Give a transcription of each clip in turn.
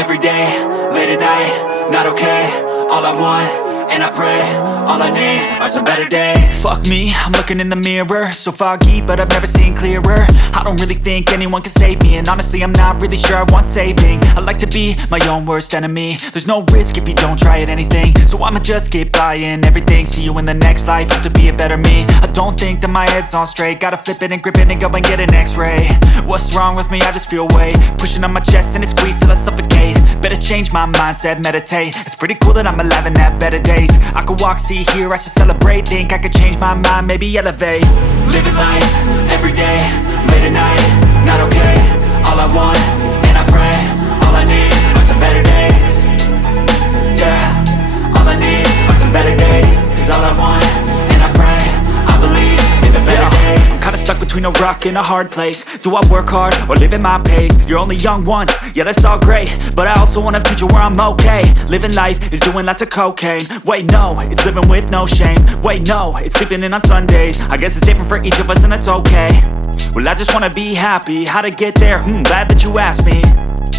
every day, late at night, not okay. All I want, and I pray, all I need are some better days. Fuck me, I'm looking in the mirror, so foggy, but I've never seen clearer. I don't really think anyone can save me, and honestly I'm not really sure I want saving. I like to be my own worst enemy. There's no risk if you don't try at anything, so I'ma just keep buying everything. See you in the next life, have to be a better me. I don't think that my head's on straight, gotta flip it and grip it and go and get an x-ray. What's wrong with me? I just feel weight pushing on my chest and it squeezes till I suffocate. Better change my mindset, meditate. It's pretty cool that I'm alive and have better days. I could walk, see, hear, I should celebrate. Think I could change my mind, maybe elevate. Living life, every day, late at night, not okay. All I want, and I pray, all I need are some better days. Yeah, all I need are some better days. Cause all I want, and I pray, I believe in the better days. I'm kinda stuck between a rock and a hard place. Do I work hard or live at my pace? You're only young once, yeah that's all great, but I also want a future where I'm okay. Living life is doing lots of cocaine. Wait no, it's living with no shame. Wait no, it's sleeping in on Sundays. I guess it's different for each of us and that's okay. Well I just wanna be happy, how to get there? Glad that you asked me.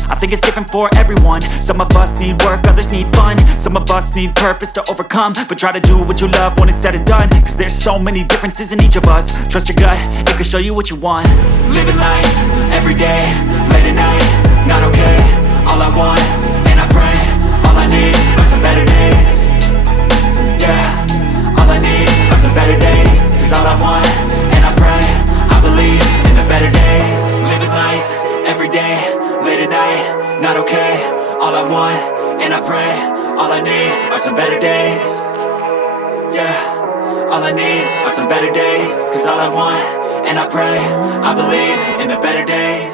I think it's different for everyone. Some of us need work, others need fun. Some of us need purpose to overcome. But try to do what you love when it's said and done. Cause there's so many differences in each of us. Trust your gut, it can show you what you want. Living life, every day, late at night, not okay. All I want, and I pray, all I need are some better days. Yeah, all I need are some better days. Cause all I want, and I pray, I believe in the better days. Living life, every day, late at night, not okay. All I want, and I pray, all I need are some better days. Yeah, all I need are some better days. Cause all I want, and I pray, I believe in the better days.